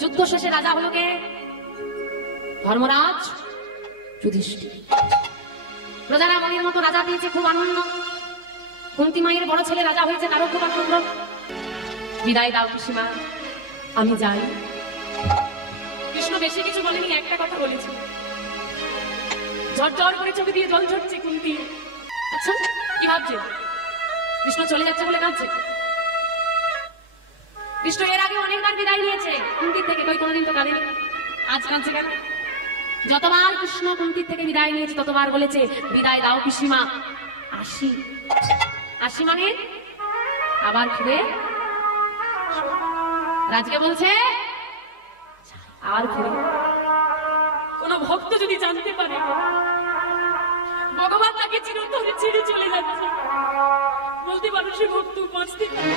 যুদ্ধ শেষে রাজা হলো কে? ধর্মরাজ যুধিষ্ঠির। প্রজারা মনের মতো রাজা পেয়েছে, খুব আনন্দ। কুন্তী মায়ের বড় ছেলে রাজা হয়েছে, তারও খুব আনন্দ। বিদায় দাও পিসিমা, আমি যাই। কৃষ্ণ বেশি কিছু বলেনি, একটা কথা বলেছে। ঝরঝর করে চোখে দিয়ে জল ঝরছে কুন্তী। আচ্ছা, কি ভাবছে? কৃষ্ণ চলে যাচ্ছে বলে কাঁদছে? কৃষ্ণ এর আগে অনেকবার বিদায় নিয়েছে কুন্তীর থেকে, কই কোনোদিন তো কাঁদেনি। আজ কাঁদছে কেন? যতবার কৃষ্ণ কুন্তীর থেকে বিদায় নিয়েছে ততবার বলেছে, বিদায় দাও পিসিমা, আসি। আসি মানে আবার ফিরে। রাজকে বলছে আর ফিরে। কোন ভক্ত যদি জানতে পারে ভগবান তাকে চিরতরে ছেড়ে চলে যাচ্ছে, বলতে পারো সে ভক্ত বাঁচতে পারে।